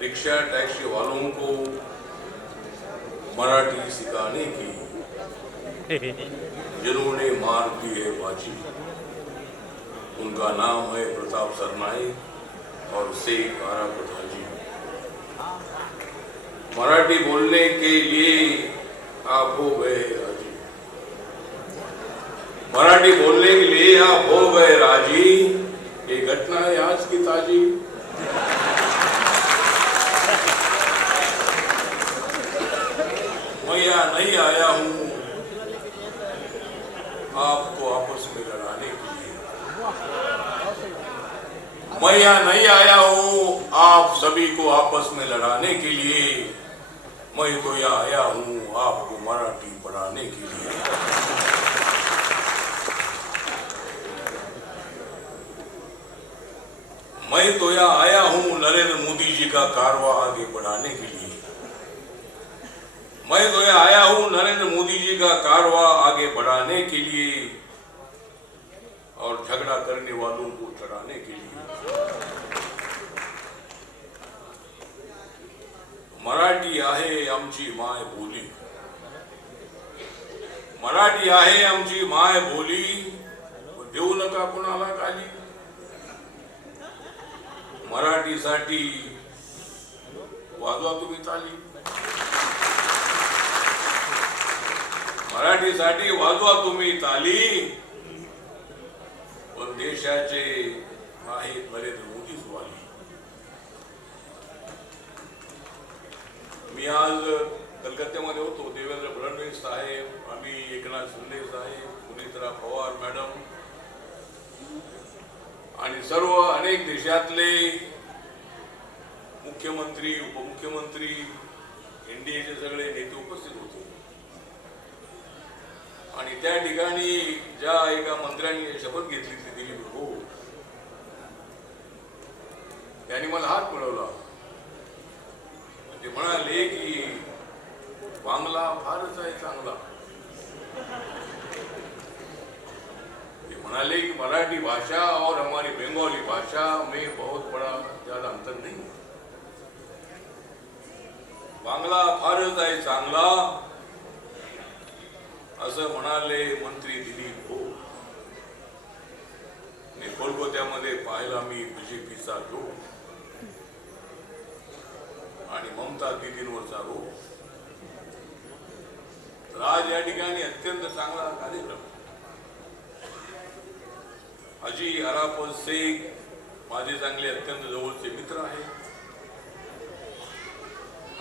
Rickshaw taxi वालों को मराठी सिखाने की जिन्होंने मार दी है बाजी, उनका नाम है प्रताप सरनाईक और शेख आरा प्रधान। मराठी बोलने के लिए आप हो गए राजी, मराठी बोलने के लिए आप हो गए राजी। ये घटना है आज की ताजी। मैं यहाँ नहीं आया हूँ आपको आपस में लड़ाने के लिए, मैं यहाँ नहीं आया हूँ आप सभी को आपस में लड़ाने के लिए, मैं तो यहाँ आया हूँ आपको मराठी पढ़ाने के लिए। मैं तो यहाँ आया हूँ नरेंद्र मोदी जी का कारवा आगे बढ़ाने के लिए, मैं तो यहाँ आया हूँ नरेंद्र मोदी जी का कारवा आगे बढ़ाने के लिए और झगड़ा करने वालों को चढ़ाने के लिए। मराठी आहे आमची माय बोली, मराठी आहे आमची माय बोली, देऊ नका कुणाला गाली। मराठीसाठी वाजवा तुम्ही ताली, मराठीसाठी वाजवा तुम्ही ताली, पण देशाचे आहेत नरेंद्र मोदीच वाली। मी आज कलकत्त्यामध्ये होतो, देवेंद्र फडणवीस साहेब, आम्ही एकनाथ शिंदे साहेब, सुनीता पवार मॅडम आणि सर्व अनेक देशातले मुख्यमंत्री उपमुख्यमंत्री एनडीएचे सगळे नेते उपस्थित होते। आणि त्या ठिकाणी ज्या एका मंत्र्यांनी शपथ घेतली ती दिलीप घोष, त्यांनी मला हात मिळवला, ते म्हणाले की बांगला फारच आहे चांगला। ते म्हणाले कि मराठी भाषा और हमारी बंगाली भाषा में बहुत बड़ा ज्यादा अंतर नहीं, बांगला फारच आहे चांगला, असं म्हणाले मंत्री दिलीप घोष। कोलकात्यामध्ये पाहिला मी बीजेपीचा जोश आणि ममता दीदींवरचा रोष। तर आज या ठिकाणी अत्यंत चांगला कार्यक्रम। हाजी अराफत शेख माझे चांगले अत्यंत जवळचे मित्र आहेत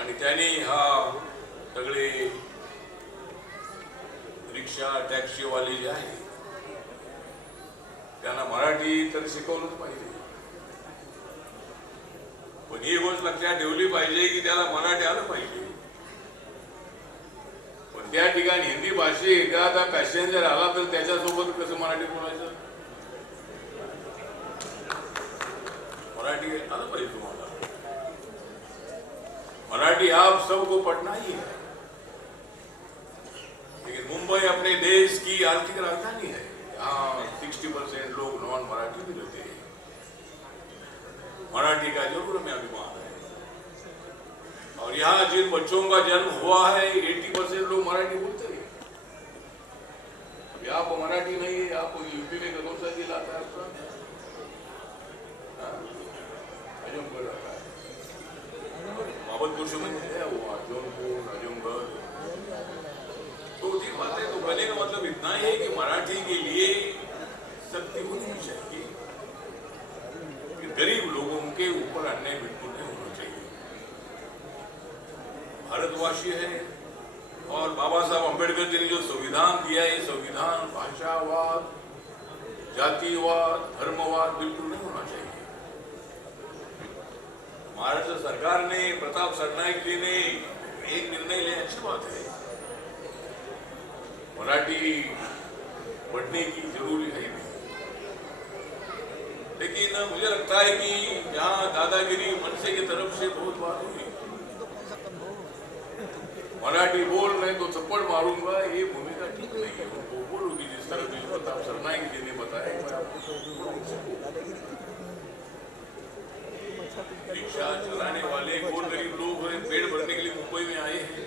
आणि त्यांनी हा सगळे रिक्षा टॅक्सी वाले जे आहे त्यांना मराठी तर शिकवलंच पाहिजे, पण ही गोष्ट लक्षात ठेवली पाहिजे की त्याला मराठी आलं पाहिजे। पण त्या ठिकाणी हिंदी भाषी एखादा पॅसेंजर आला तर त्याच्यासोबत कसं मराठी बोलायचं? मराठी आलं पाहिजे तुम्हाला। मराठी आप सबको पढ़ना ही है, लेकिन मुंबई अपने देश की आर्थिक राजधानी है, यहाँ 60% लोग नॉन मराठी भी रहते हैं। मराठी का जरूर हमें अभिमान है और यहाँ जिन बच्चों का जन्म हुआ है 80% लोग मराठी बोलते हैं। आप मराठी नहीं है, आप यूपी में कौन सा जिला आता है आपका? आजमगढ़ आता है, मोहम्मदपुर में है वो, जौनपुर आजमगढ़। तो ठीक बात है, तो कहने का मतलब इतना ही है कि मराठी के लिए सख्ती होनी चाहिए, कि गरीब लोगों के ऊपर अन्याय बिल्कुल नहीं होना चाहिए। भारतवासी है और बाबा साहब अम्बेडकर जी ने जो संविधान दिया है, संविधान भाषावाद, जातिवाद, धर्मवाद बिल्कुल नहीं होना चाहिए। महाराष्ट्र सरकार ने, प्रताप सरनाईक जी ने एक निर्णय लिया, अच्छी बात है, मराठी पढ़ने की जरूरी है भी, लेकिन मुझे लगता है कि जहाँ दादागिरी मनसे की तरफ से बहुत बात हुई, मराठी बोल रहे तो थप्पड़ मारूंगा, ये भूमिका ठीक नहीं है। उनको बोलूंगी जिस तरह से प्रताप सरनाईक जी ने बताया, रिक्शा चलाने वाले गोरगरीब लोग हैं, पेट भरने के लिए मुंबई में आए हैं।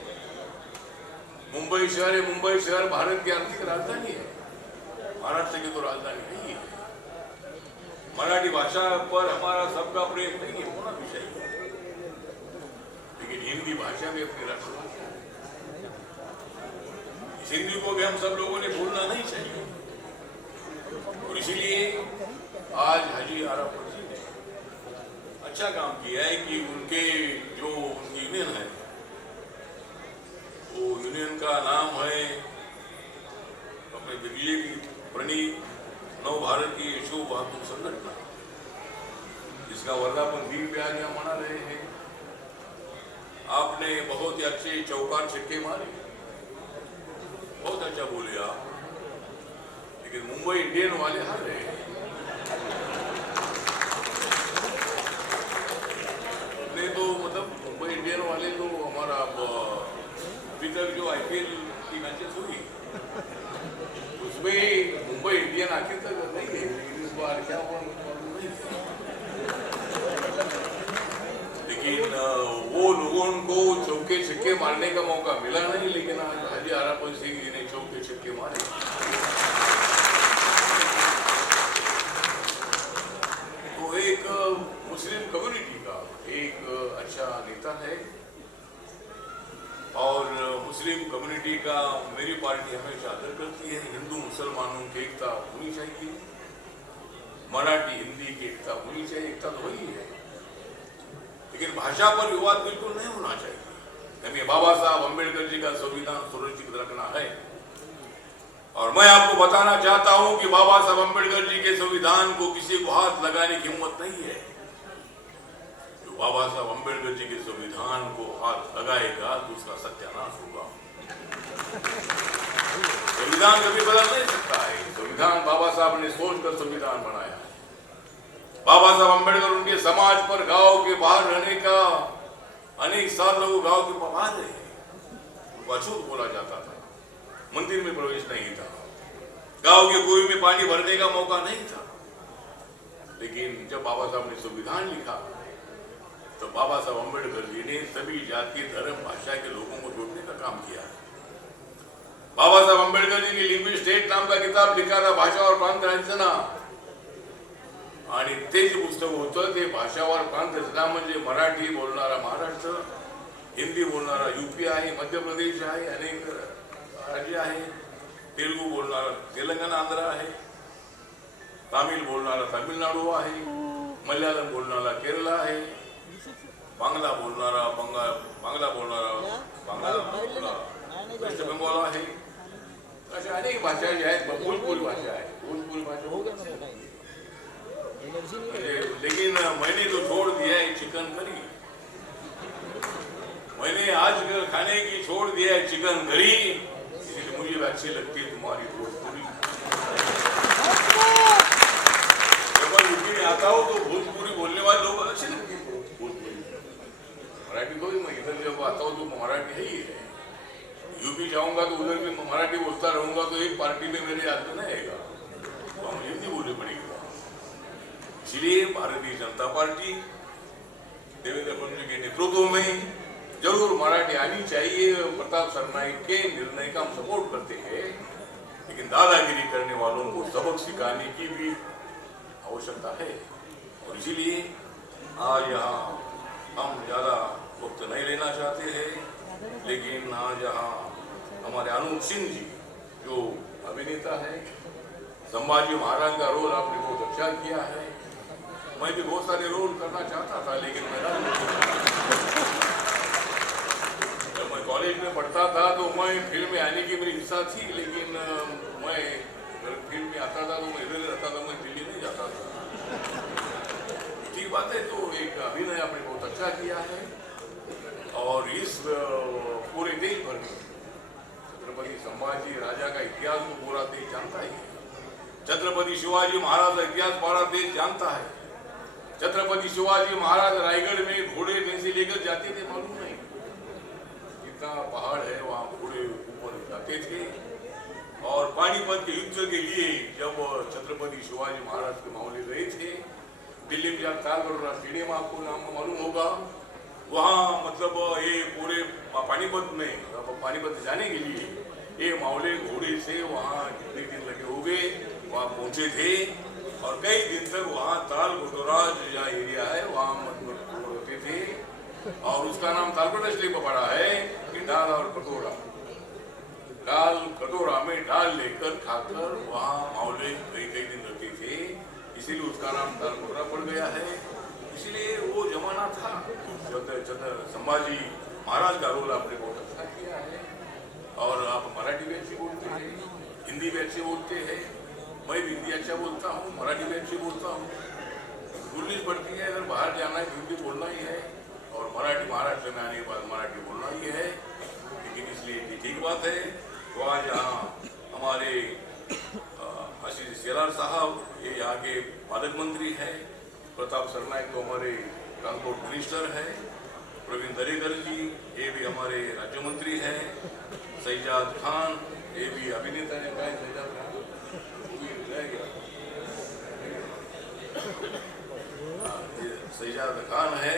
मुंबई शहर है, मुंबई शहर भारत की आर्थिक राजधानी है, महाराष्ट्र की तो राजधानी नहीं है। मराठी भाषा पर हमारा सबका प्रेम नहीं है, होना भी चाहिए, लेकिन हिंदी भाषा में अपनी रक्षा, इस हिंदी को भी हम सब लोगों ने भूलना नहीं चाहिए। और इसीलिए आज हाजी आराफ जी ने अच्छा काम किया है कि उनके जो यूनियन है, वो यूनियन का नाम है अपने बीजेपी प्रणीत नव भारतीय यशो वाहतूक संगठन, जिसका वर्धापन दिन पे आज हम मना रहे हैं। आपने बहुत ही अच्छे चौकार छक्के मारे, बहुत अच्छा बोले आप, लेकिन मुंबई इंडियन वाले हार रहे हैं। नहीं तो मतलब मुंबई इंडियन वाले तो हमारा अभी तक जो आईपीएल की मैचेस हुई उसमें मुंबई इंडियन आखिर तक नहीं है, इस बार क्या नहीं है। लेकिन वो लोगों को चौके छक्के मारने का मौका मिला नहीं, लेकिन आज हाजी आराफ सिंह जी ने चौके छक्के मारे। तो एक मुस्लिम कम्युनिटी का एक अच्छा नेता है, और मुस्लिम कम्युनिटी का मेरी पार्टी हमेशा आदर करती है। हिंदू मुसलमानों की एकता होनी चाहिए, मराठी हिंदी की एकता होनी चाहिए, एकता तो वही है, लेकिन भाषा पर विवाद बिल्कुल नहीं होना चाहिए। हमें बाबा साहब अम्बेडकर जी का संविधान सुरक्षित रखना है, और मैं आपको बताना चाहता हूं कि बाबा साहब अम्बेडकर जी के संविधान को किसी को हाथ लगाने की हिम्मत नहीं है। जो बाबा साहब अम्बेडकर जी के संविधान को हाथ लगाएगा तो उसका सत्यानाश होगा। संविधान कभी बदल नहीं सकता है, संविधान बाबा साहब ने सोचकर संविधान बनाया है। बाबा साहब अम्बेडकर उनके समाज पर गांव के बाहर रहने का अनेक साल लोग गांव के बाहर रहे, उनको अछूत बोला जाता था, मंदिर में प्रवेश नहीं था, गांव के कुएं में पानी भरने का मौका नहीं था। लेकिन जब बाबा साहब ने संविधान लिखा तो बाबा साहब अम्बेडकर जी ने सभी जाति धर्म भाषा के लोगों को जोड़ने का काम किया। बाबा साहब अम्बेडकर जी ने लिंग्वी स्टेट नाम का किताब लिखा था, भाषा और प्रांत रचना, आणि ते जे पुस्तक होतं ते भाषावर प्रांत रचना म्हणजे मराठी बोलणारा महाराष्ट्र, हिंदी बोलणारा यूपी आहे, मध्य प्रदेश आहे, अनेक राज्य आहे, तेलुगू बोलणारा तेलंगणा आंध्र आहे, तामिळ बोलणारा तामिळनाडू आहे, मल्याळम बोलणारा केरळ आहे, बांगला बोलणारा बांगला बोलणारा वेस्ट बंगाल आहे। अशा अनेक भाषा ज्या आहेत, भोजपुरी भाषा आहे, भोजपुरी भाषा। लेकिन मैंने तो छोड़ दिया है चिकन करी, मैंने आज खाने की छोड़ दिया है चिकन करी, इसलिए मुझे अच्छी लगती है तुम्हारी भोजपुरी। जब मैं यूपी में आता हूँ तो भोजपुरी बोलने वाले लोग अच्छे लगते हैं, भोजपुरी। मराठी तो मैं इधर जब आता हूँ तो मराठी ही है, यूपी जाऊंगा तो उधर भी मराठी बोलता रहूंगा तो एक पार्टी में मेरे हाथ में नहीं आएगा, तो हम हिंदी बोलनी पड़ेगी। इसलिए भारतीय जनता पार्टी देवेंद्र फडणवीस के नेतृत्व में जरूर मराठी आनी चाहिए। प्रताप सरनाईक के निर्णय का हम सपोर्ट करते हैं, लेकिन दादागिरी करने वालों को सबक सिखाने की भी आवश्यकता है। और इसीलिए आज यहाँ हम ज्यादा वक्त नहीं लेना चाहते हैं, लेकिन आज यहाँ हमारे अनूप सिंह जी जो अभिनेता है, संभाजी महाराज का रोल आपने बहुत अच्छा किया है। मैं भी बहुत सारे रोल करना चाहता था, लेकिन जब मैं कॉलेज में पढ़ता था तो मैं फिल्म में आने की मेरी इच्छा थी, लेकिन मैं फिल्म में आता था तो मैं इधर रहता था, मैं दिल्ली नहीं जाता था। ठीक बात है, तो एक अभिनय आपने बहुत अच्छा किया है, और इस पूरे देश भर में छत्रपति संभाजी राजा का इतिहास को पूरा देश जानता है। छत्रपति शिवाजी महाराज का इतिहास पूरा देश जानता है। छत्रपति शिवाजी महाराज रायगढ़ में घोड़े में से लेकर जाते थे, मालूम नहीं कितना पहाड़ है, वहां घोड़े ऊपर जाते थे। और पानीपत के युद्ध के लिए जब छत्रपति शिवाजी महाराज के मामले रहे थे, दिल्ली में जहाँ ताल कटोरा स्टेडियम आपको नाम को मालूम होगा, वहाँ मतलब ये पूरे पानीपत में पानीपत जाने के लिए ये मावले घोड़े से वहाँ कितने दिन लगे हो गए, वहाँ पहुँचे थे और कई दिन तक वहाँ ताल कटोरा जो जहाँ एरिया है वहाँ मतलब होते थे और उसका नाम ताल कटोरा इसलिए पड़ा है कि दाल और कटोरा, दाल कटोरा में दाल लेकर खाकर वहाँ मावले कई दिन रहते थे, इसीलिए उसका नाम ताल कटोरा पड़ गया है। इसलिए वो जमाना था जब संभाजी महाराज का रोल आपने बहुत अच्छा किया है और आप मराठी भी अच्छी बोलते हैं, हिंदी भी अच्छे बोलते हैं। मैं भी हिंदी अच्छा बोलता हूँ, मराठी भी अच्छी बोलता हूँ। इंग्लिश पढ़ती है, अगर बाहर जाना है हिंदी बोलना ही है और मराठी महाराष्ट्र में आने के बाद मराठी बोलना ही है। लेकिन इसलिए ठीक बात है। तो आज यहाँ हमारे आशीष शेलार साहब ये यहाँ के पादक मंत्री हैं, प्रताप सरनाइक तो हमारे ट्रांसपोर्ट मिनिस्टर है, प्रवीण दरेकर जी ये भी हमारे राज्य मंत्री हैं, सैजाद खान ये भी अभिनेता है, सैजाद खान सैजाद खान है,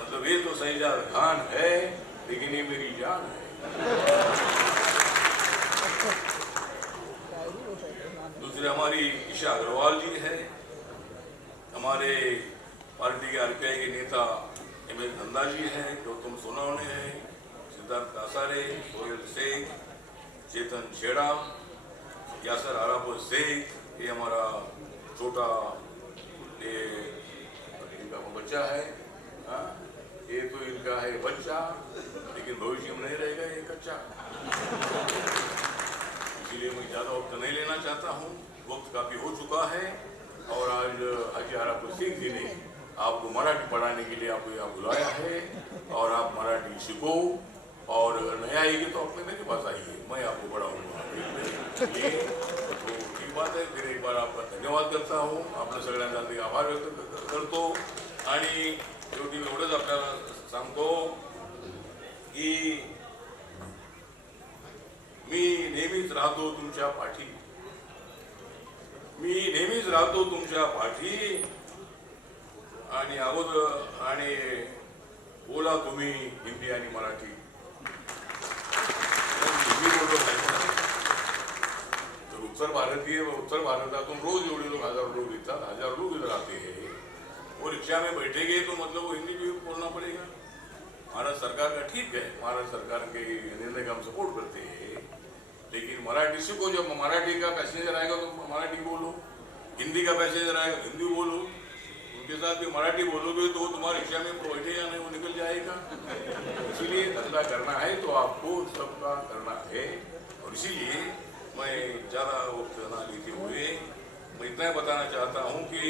मतलब ये तो सैजाद खान है लेकिन ये मेरी जान है। दूसरे हमारी ईशा अग्रवाल जी है, हमारे पार्टी के आरपीआई के नेता एमएस नंदा जी हैं, गौतम सोनवणे हैं, सिद्धार्थ कासारे, सोहेल शेख, चेतन छेड़ा, यासर आरापुर शेख, ये हमारा छोटा ये इनका बच्चा है, ये तो इनका है बच्चा लेकिन भविष्य में नहीं रहेगा ये कच्चा। इसलिए मैं ज़्यादा वक्त नहीं लेना चाहता हूँ, वक्त काफ़ी हो चुका है और आज हाजी आरापुर सिंह जी ने आपको मराठी पढ़ाने के लिए आपको यहाँ बुलाया है और आप मराठी सीखो और अगर नहीं आएगी तो अपने मेरे पास आइए, मैं आपको पढ़ाऊँगा। तो ठीक बात है। फिर एक बार आपका धन्यवाद करता हूँ, आपल्या सगळ्यांचा आभार व्यक्त करतो आणि शेवटी मी एवढंच आपल्याला सांगतो की मी नेहमीच राहतो तुमच्या पाठी, मी नेहमीच राहतो तुमच्या पाठी आणि अगोदर आणि बोला तुम्ही हिंदी आणि मराठी हिंदी बोलतो तर उत्तर भारतीय उत्तर भारतातून रोज एवढे लोग हजारों लोग येतात, हजारों लोग इधर आते हैं, वो रिक्शा में बैठेंगे तो मतलब वो हिंदी भी बोलना पड़ेगा। महाराष्ट्र सरकार का ठीक है, महाराष्ट्र सरकार के निर्णय का हम सपोर्ट करते हैं, लेकिन मराठी सीखो। जब मराठी का पैसेंजर आएगा तो मराठी बोलो, हिंदी का पैसेंजर आएगा हिंदी बोलो, उनके साथ भी मराठी बोलोगे तो तुम्हारे रिक्शा में बैठे या नहीं वो निकल जाएगा। इसीलिए धंधा करना है तो आपको सबका करना है और इसीलिए मैं ज़्यादा वक्त ना लेते हुए मैं इतना बताना चाहता हूँ कि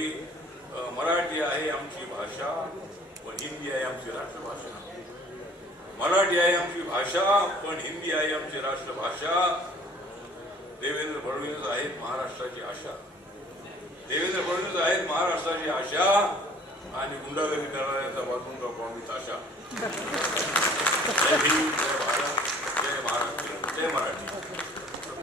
मराठी आहे आमची भाषा पण हिंदी आहे आमची राष्ट्रभाषा। मराठी आहे आमची भाषा पण हिंदी आहे आमची राष्ट्रभाषा। देवेंद्र फडणवीस आहेत महाराष्ट्राची आशा, देवेंद्र फडणवीस आहेत महाराष्ट्राची आशा आणि गुंडागर्दी करणाऱ्यांचा बाजून आम्ही ताशा।